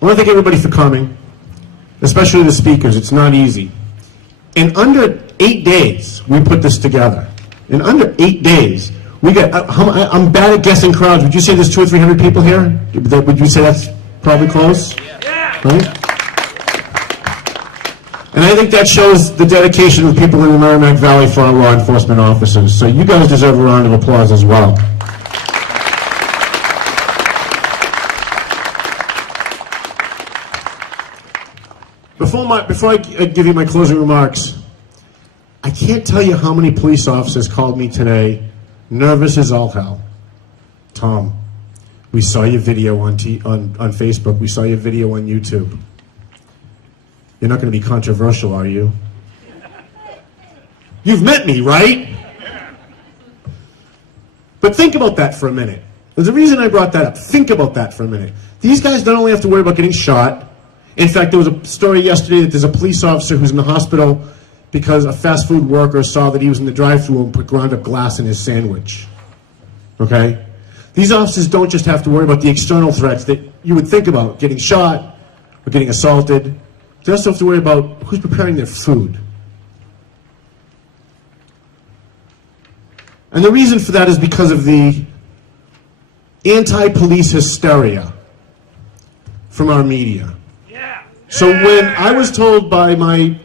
I want to thank everybody for coming, especially the speakers. It's not easy. In under 8 days, we put this together. In under 8 days, we got, I'm bad at guessing crowds. Would you say there's 200 or 300 people here? Would you say that's probably close? Yeah. Right? And I think that shows the dedication of people in the Merrimack Valley for our law enforcement officers. So you guys deserve a round of applause as well. Before I give you my closing remarks, I can't tell you how many police officers called me today, nervous as all hell. Tom, we saw your video on Facebook. We saw your video on YouTube. You're not going to be controversial, are you? You've met me, right? But think about that for a minute. There's a reason I brought that up. Think about that for a minute. These guys don't only have to worry about getting shot. In fact, there was a story yesterday that there's a police officer who's in the hospital because a fast food worker saw that he was in the drive-thru and put ground-up glass in his sandwich. Okay? These officers don't just have to worry about the external threats that you would think about, getting shot or getting assaulted. They also have to worry about who's preparing their food. And the reason for that is because of the anti-police hysteria from our media. So when I was told by my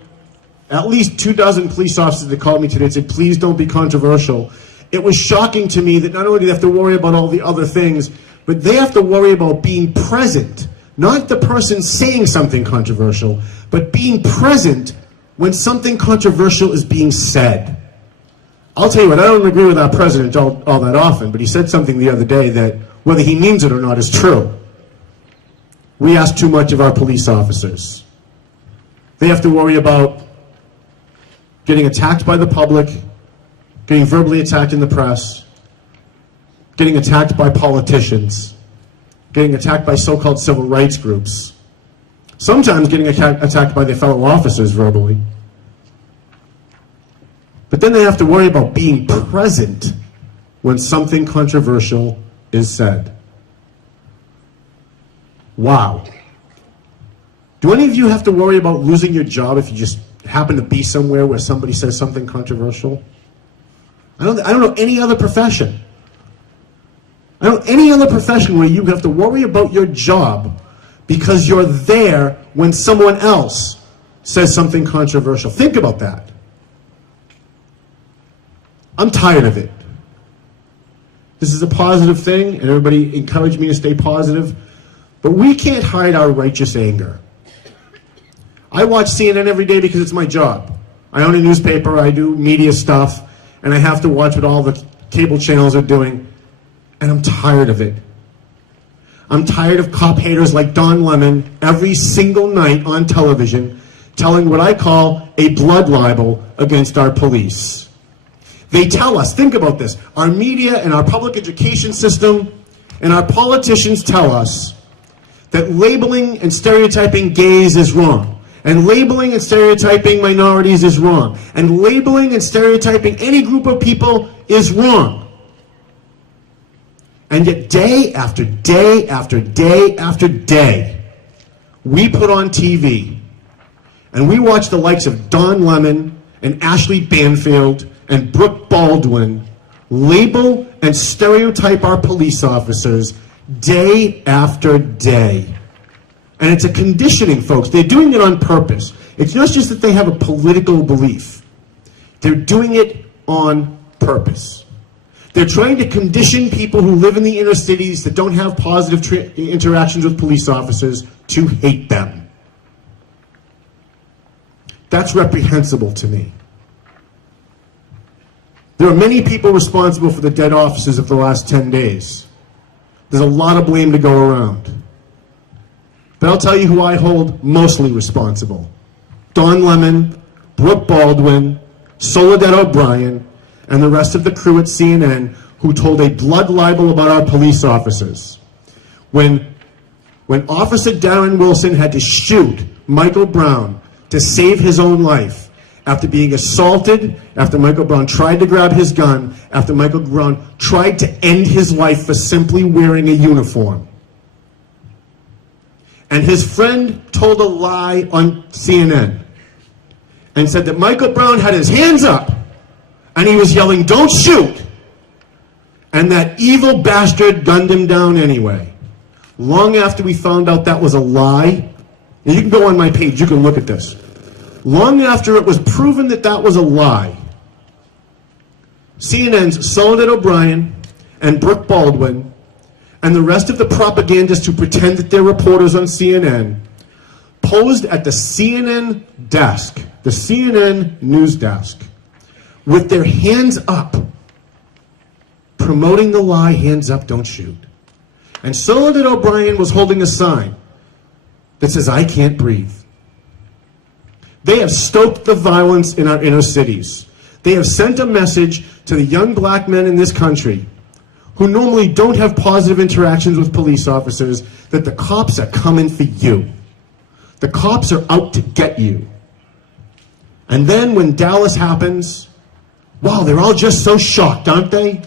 at least 24 police officers that called me today and said, please don't be controversial, it was shocking to me that not only do they have to worry about all the other things, but they have to worry about being present. Not the person saying something controversial, but being present when something controversial is being said. I'll tell you what, I don't agree with our president all that often, but he said something the other day that, whether he means it or not, is true. We ask too much of our police officers. They have to worry about getting attacked by the public, getting verbally attacked in the press, getting attacked by politicians, getting attacked by so-called civil rights groups, sometimes getting attacked by their fellow officers verbally. But then they have to worry about being present when something controversial is said. Wow. Do any of you have to worry about losing your job if you just happen to be somewhere where somebody says something controversial? I don't know any other profession. I don't know any other profession where you have to worry about your job because you're there when someone else says something controversial. Think about that. I'm tired of it. This is a positive thing, and everybody encouraged me to stay positive. But we can't hide our righteous anger. I watch CNN every day because it's my job. I own a newspaper, I do media stuff, and I have to watch what all the cable channels are doing, and I'm tired of it. I'm tired of cop haters like Don Lemon every single night on television telling what I call a blood libel against our police. They tell us, think about this, our media and our public education system and our politicians tell us that labeling and stereotyping gays is wrong, and labeling and stereotyping minorities is wrong, and labeling and stereotyping any group of people is wrong. And yet day after day after day after day, we put on TV and we watch the likes of Don Lemon and Ashley Banfield and Brooke Baldwin label and stereotype our police officers day after day. And it's a conditioning, folks. They're doing it on purpose. It's not just that they have a political belief. They're doing it on purpose. They're trying to condition people who live in the inner cities that don't have positive interactions with police officers to hate them. That's reprehensible to me. There are many people responsible for the dead officers of the last 10 days. There's a lot of blame to go around. But I'll tell you who I hold mostly responsible. Don Lemon, Brooke Baldwin, Soledad O'Brien, and the rest of the crew at CNN who told a blood libel about our police officers. When Officer Darren Wilson had to shoot Michael Brown to save his own life, after being assaulted, after Michael Brown tried to grab his gun, after Michael Brown tried to end his life for simply wearing a uniform. and his friend told a lie on CNN and said that Michael Brown had his hands up and he was yelling, "Don't shoot!" And that evil bastard gunned him down anyway. Long after we found out that was a lie, and you can go on my page, you can look at this. Long after it was proven that that was a lie, CNN's Soledad O'Brien and Brooke Baldwin and the rest of the propagandists who pretend that they're reporters on CNN posed at the CNN desk, the CNN news desk, with their hands up, promoting the lie, "Hands up, don't shoot." And Soledad O'Brien was holding a sign that says, "I can't breathe." They have stoked the violence in our inner cities. They have sent a message to the young black men in this country who normally don't have positive interactions with police officers that the cops are coming for you. The cops are out to get you. And then when Dallas happens, wow, they're all just so shocked, aren't they?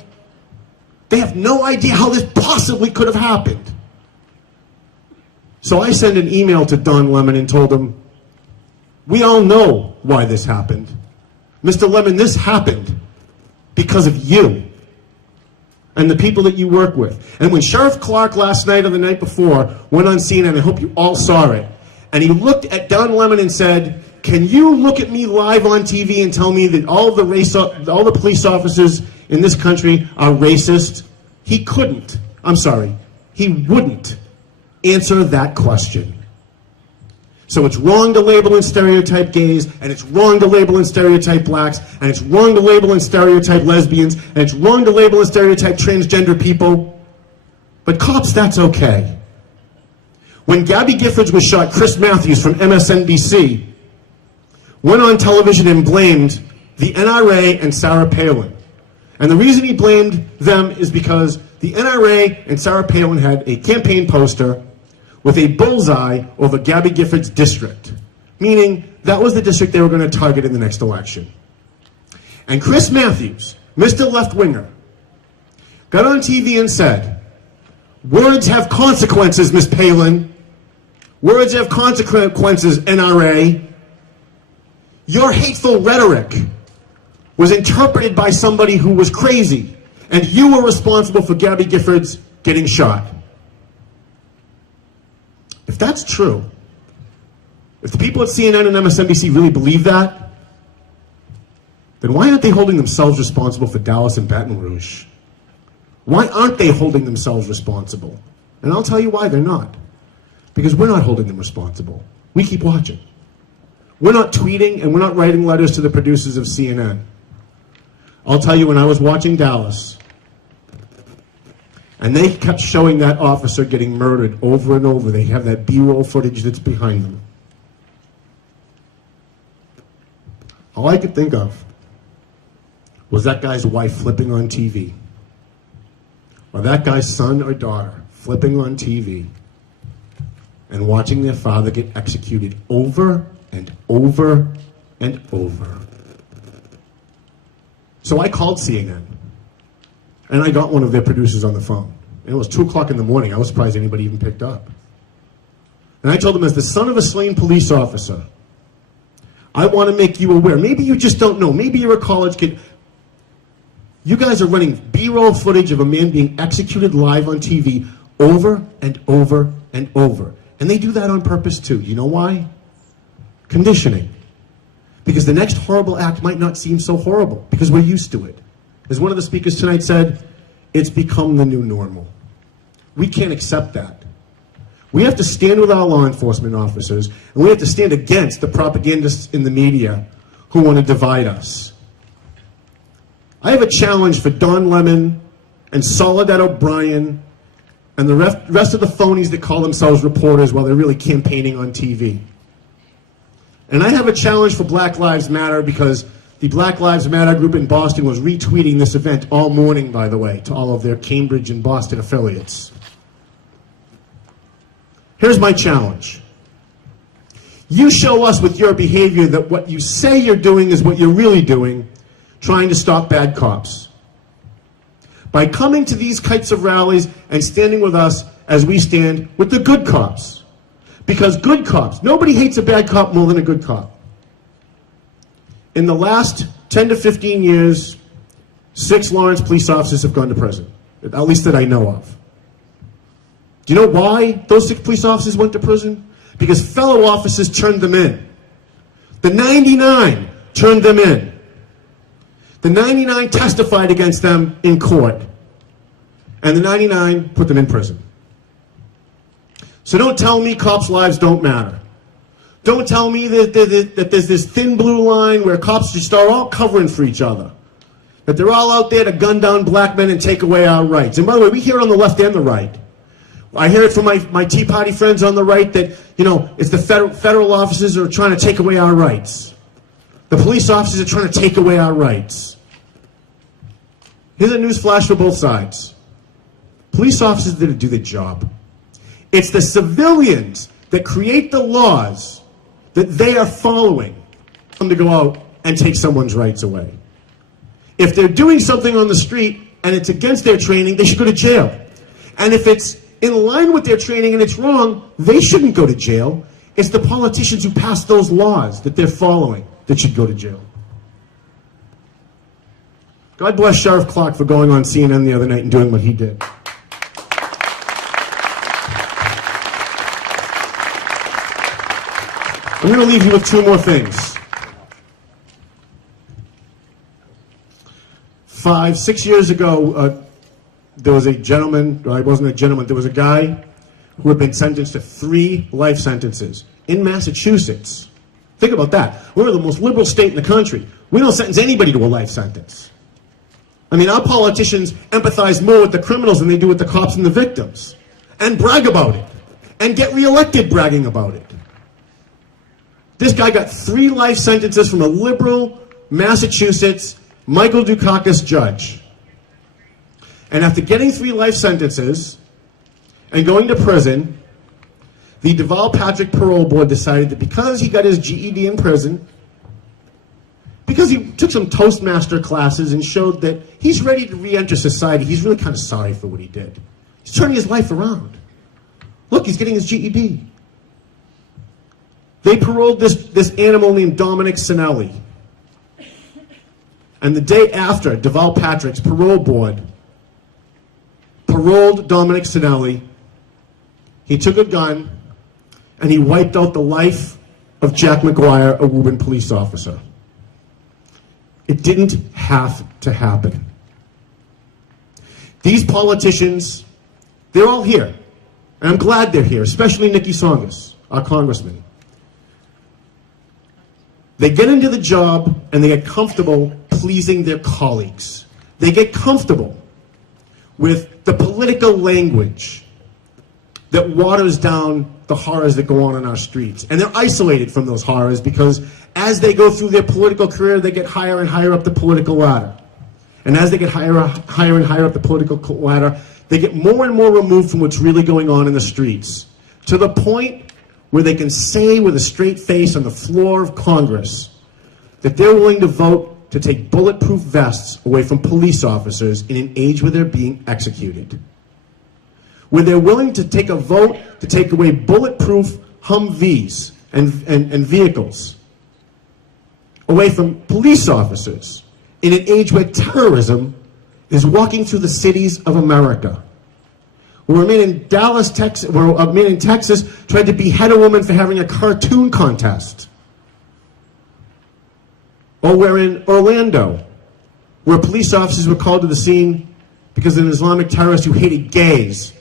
They have no idea how this possibly could have happened. So I sent an email to Don Lemon and told him, we all know why this happened. Mr. Lemon, this happened because of you and the people that you work with. And when Sheriff Clark last night or the night before went on CNN, I hope you all saw it, and he looked at Don Lemon and said, "Can you look at me live on TV and tell me that all the police officers in this country are racist?" He couldn't. I'm sorry. He wouldn't answer that question. So it's wrong to label and stereotype gays, and it's wrong to label and stereotype blacks, and it's wrong to label and stereotype lesbians, and it's wrong to label and stereotype transgender people. But cops, that's okay. When Gabby Giffords was shot, Chris Matthews from MSNBC went on television and blamed the NRA and Sarah Palin. And the reason he blamed them is because the NRA and Sarah Palin had a campaign poster with a bullseye over Gabby Giffords' district, meaning that was the district they were going to target in the next election. And Chris Matthews, Mr. Left-Winger, got on TV and said, "Words have consequences, Miss Palin. Words have consequences, NRA. Your hateful rhetoric was interpreted by somebody who was crazy, and you were responsible for Gabby Giffords getting shot." If that's true, if the people at CNN and MSNBC really believe that, then why aren't they holding themselves responsible for Dallas and Baton Rouge? Why aren't they holding themselves responsible? And I'll tell you why they're not. Because we're not holding them responsible. We keep watching. We're not tweeting and we're not writing letters to the producers of CNN. I'll tell you, when I was watching Dallas, and they kept showing that officer getting murdered over and over, they have that B-roll footage that's behind them. All I could think of was that guy's wife flipping on TV, or that guy's son or daughter flipping on TV and watching their father get executed over and over and over. So I called CNN, and I got one of their producers on the phone. And it was 2 o'clock in the morning. I was surprised anybody even picked up. And I told him, as the son of a slain police officer, I want to make you aware. Maybe you just don't know. Maybe you're a college kid. You guys are running B-roll footage of a man being executed live on TV over and over and over. And they do that on purpose too. You know why? Conditioning. Because the next horrible act might not seem so horrible, because we're used to it. As one of the speakers tonight said, it's become the new normal. We can't accept that. We have to stand with our law enforcement officers, and we have to stand against the propagandists in the media who want to divide us. I have a challenge for Don Lemon and Soledad O'Brien and the rest of the phonies that call themselves reporters while they're really campaigning on TV. And I have a challenge for Black Lives Matter, because the Black Lives Matter group in Boston was retweeting this event all morning, by the way, to all of their Cambridge and Boston affiliates. Here's my challenge. You show us with your behavior that what you say you're doing is what you're really doing, trying to stop bad cops. By coming to these types of rallies and standing with us as we stand with the good cops. Because good cops, nobody hates a bad cop more than a good cop. In the last 10 to 15 years, 6 Lawrence police officers have gone to prison, at least that I know of. Do you know why those 6 police officers went to prison? Because fellow officers turned them in. The 99 turned them in. The 99 testified against them in court. And the 99 put them in prison. So don't tell me cops' lives don't matter. Don't tell me that there's this thin blue line where cops just are all covering for each other. That they're all out there to gun down black men and take away our rights. And by the way, we hear it on the left and the right. I hear it from my Tea Party friends on the right that, you know, it's the federal officers who are trying to take away our rights. The police officers are trying to take away our rights. Here's a news flash for both sides. Police officers are there to do their job. It's the civilians that create the laws that they are following to go out and take someone's rights away. If they're doing something on the street and it's against their training, they should go to jail. And if it's in line with their training and it's wrong, they shouldn't go to jail. It's the politicians who pass those laws that they're following that should go to jail. God bless Sheriff Clark for going on CNN the other night and doing what he did. I'm going to leave you with 2 more things. 5, 6 years ago, there was a gentleman, well, I wasn't a gentleman, there was a guy who had been sentenced to 3 life sentences in Massachusetts. Think about that. We're the most liberal state in the country. We don't sentence anybody to a life sentence. I mean, our politicians empathize more with the criminals than they do with the cops and the victims. And brag about it. And get reelected bragging about it. This guy got 3 life sentences from a liberal Massachusetts Michael Dukakis judge. And after getting 3 life sentences and going to prison, the Patriot parole board decided that because he got his GED in prison, because he took some Toastmaster classes and showed that he's ready to re-enter society, he's really kind of sorry for what he did. He's turning his life around. Look, he's getting his GED. They paroled this animal named Dominic Sinelli. And the day after, Patrick's parole board paroled Dominic Sinelli, he took a gun and he wiped out the life of Jack McGuire, a Woburn police officer. It didn't have to happen. These politicians, they're all here. And I'm glad they're here, especially Nikki Tsongas, our congressman. They get into the job and they get comfortable pleasing their colleagues. They get comfortable with the political language that waters down the horrors that go on in our streets. And they're isolated from those horrors because as they go through their political career, they get higher and higher up the political ladder. And as they get higher and higher up the political ladder, they get more and more removed from what's really going on in the streets, to the point where they can say with a straight face on the floor of Congress that they're willing to vote to take bulletproof vests away from police officers in an age where they're being executed. Where they're willing to take a vote to take away bulletproof Humvees and vehicles away from police officers in an age where terrorism is walking through the cities of America. Where a man in Texas tried to behead a woman for having a cartoon contest. Or where in Orlando, where police officers were called to the scene because an Islamic terrorist who hated gays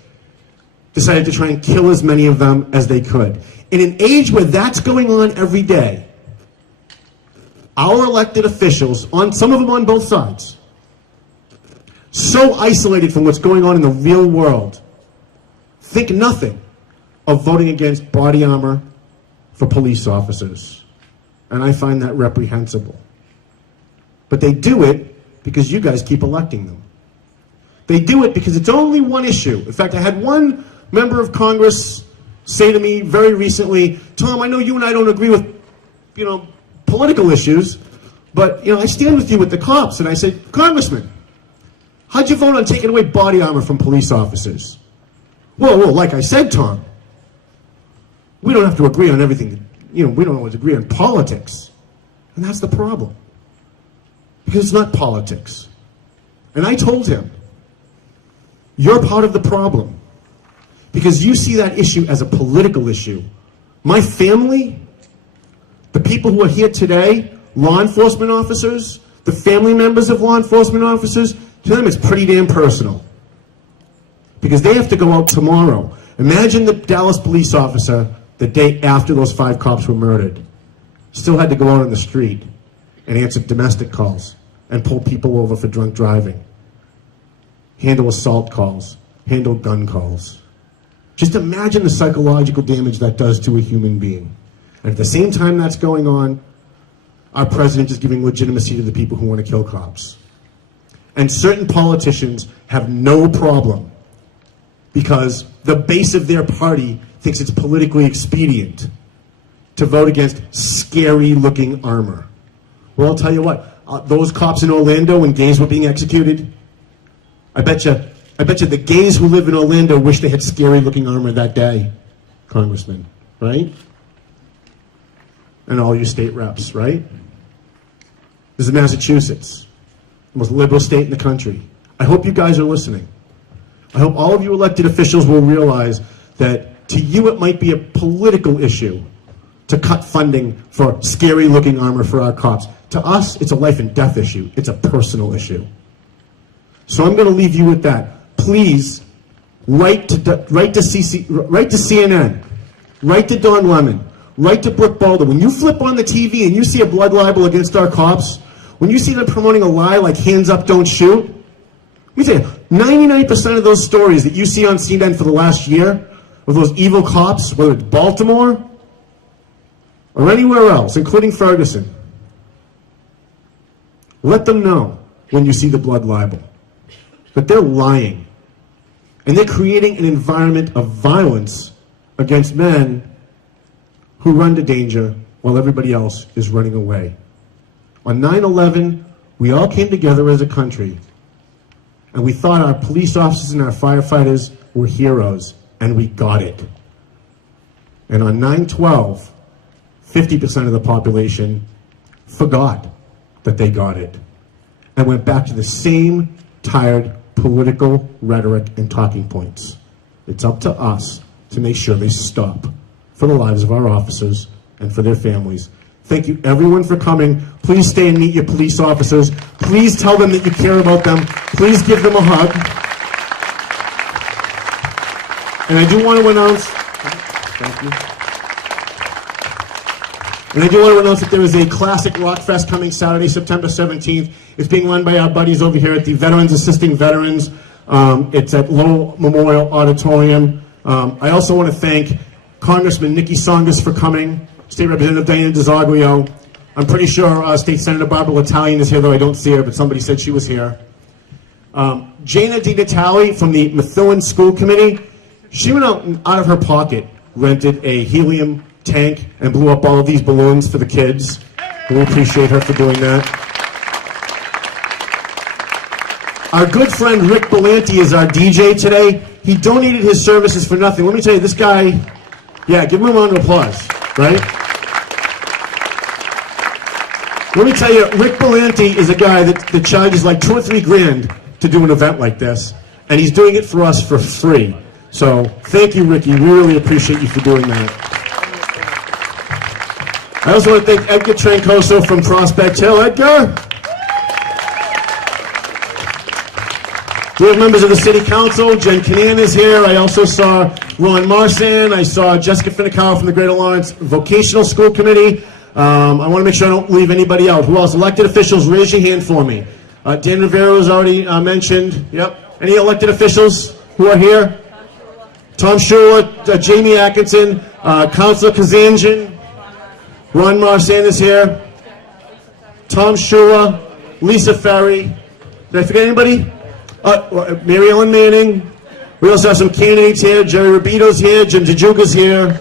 decided to try and kill as many of them as they could. In an age where that's going on every day, our elected officials, some of them on both sides, so isolated from what's going on in the real world, think nothing of voting against body armor for police officers. And I find that reprehensible. But they do it because you guys keep electing them. They do it because it's only one issue. In fact, I had one member of Congress say to me very recently, Tom, I know you and I don't agree with, political issues, but, I stand with you with the cops. And I said, Congressman, how'd you vote on taking away body armor from police officers? Whoa, like I said, Tom, We don't have to agree on everything. We don't always agree on politics. And that's the problem. Because it's not politics. And I told him, you're part of the problem. Because you see that issue as a political issue. My family, the people who are here today, law enforcement officers, the family members of law enforcement officers, to them it's pretty damn personal. Because they have to go out tomorrow. Imagine the Dallas police officer the day after those 5 cops were murdered still had to go out on the street and answer domestic calls and pull people over for drunk driving, handle assault calls, handle gun calls. Just imagine the psychological damage that does to a human being. And at the same time that's going on, our president is giving legitimacy to the people who want to kill cops. And certain politicians have no problem because the base of their party thinks it's politically expedient to vote against scary-looking armor. Well, I'll tell you what, those cops in Orlando when gays were being executed, I bet you the gays who live in Orlando wish they had scary-looking armor that day, Congressman, right? And all your state reps, right? This is Massachusetts, the most liberal state in the country. I hope you guys are listening. I hope all of you elected officials will realize that to you it might be a political issue to cut funding for scary-looking armor for our cops. To us, it's a life and death issue. It's a personal issue. So I'm going to leave you with that. Please write to CNN, write to Don Lemon, write to Brooke Boulder. When you flip on the TV and you see a blood libel against our cops, when you see them promoting a lie like hands up, don't shoot, let me tell you, 99% of those stories that you see on CNN for the last year of those evil cops, whether it's Baltimore or anywhere else, including Ferguson, let them know when you see the blood libel that they're lying. And they're creating an environment of violence against men who run to danger while everybody else is running away. On 9/11, we all came together as a country, and we thought our police officers and our firefighters were heroes, and we got it. And on 9/12, 50% of the population forgot that they got it and went back to the same tired political rhetoric and talking points. It's up to us to make sure they stop for the lives of our officers and for their families. Thank you everyone for coming. Please stay and meet your police officers. Please tell them that you care about them. Please give them a hug. And I do want to announce, thank you. And I do want to announce that there is a classic rock fest coming Saturday, September 17th. It's being run by our buddies over here at the Veterans Assisting Veterans. It's at Lowell Memorial Auditorium. I also want to thank Congressman Nikki Songas for coming, State Representative Diana DeZoglio. I'm pretty sure State Senator Barbara L'Italian is here, though I don't see her, but somebody said she was here. Jana DiNatale from the Methuen School Committee, she went out of her pocket, rented a helium tank, and blew up all of these balloons for the kids. We appreciate her for doing that. Our good friend Rick Belanti is our DJ today. He donated his services for nothing. Let me tell you, this guy, yeah, give him a round of applause, right? Let me tell you, Rick Belanti is a guy that charges like $2 or $3 grand to do an event like this, and he's doing it for us for free. So thank you, Ricky. We really appreciate you for doing that. I also want to thank Edgar Trancoso from Prospect Hill. Edgar! We have members of the City Council. Jen Canan is here. I also saw Ron Marsan. I saw Jessica Finnicaro from the Greater Lawrence Vocational School Committee. I want to make sure I don't leave anybody out. Who else? Elected officials, raise your hand for me. Dan Rivera was already mentioned. Yep. Any elected officials who are here? Tom Shula, Jamie Atkinson, Councilor Kazanjian. Ron Marsan is here. Tom Shula, Lisa Ferry. Did I forget anybody? Mary Ellen Manning. We also have some candidates here. Jerry Rabito's here. Jim DeJuga's here.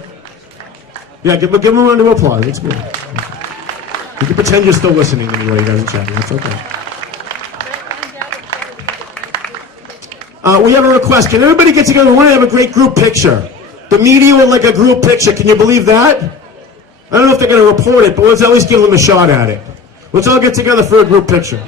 Yeah, give them a round of applause. That's good. You can pretend you're still listening anyway. You guys are chatting. That's okay. We have a request. Can everybody get together? We want to have a great group picture. The media would like a group picture. Can you believe that? I don't know if they're going to report it, but let's at least give them a shot at it. Let's all get together for a group picture.